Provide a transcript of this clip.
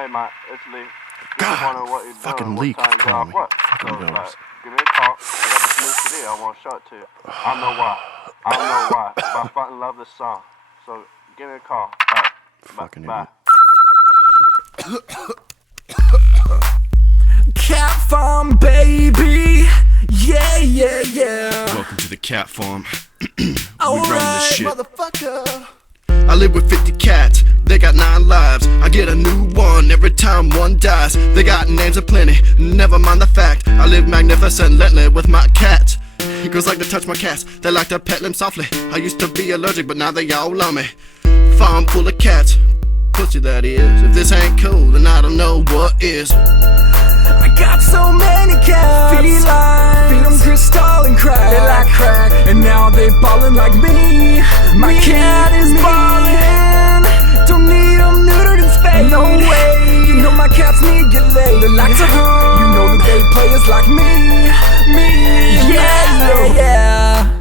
Hey, man, it's Lee. God, What you fucking doing, Lee what time keeps calling me. what? Fucking So, knows. give me a call. I got this new CD I want to show it to you. I know why. I know why. But I fucking love this song. So, give me a call. All right. Fucking Bye. idiot. Cat Farm, baby. Yeah, yeah, yeah. Welcome to the cat farm. We Alright, run this shit. motherfucker. I live with 50 cats, they got 9 lives. I get a new one every time one dies. They got names aplenty, never mind the fact I live magnificently with my cats. Girls like to touch my cats, they like to pet them softly. I used to be allergic, but now they all love me. Farm full of cats, pussy that is. If this ain't cool, then I don't know what is. I got so many cats. Felines. Feed them crystal and crack. They like crack. And now they ballin' like me. My cat is ballin'. Don't need them neutered and spayed. No way. You know my cats need get laid. They like to hunt. You know that they players like me. Yeah, yeah.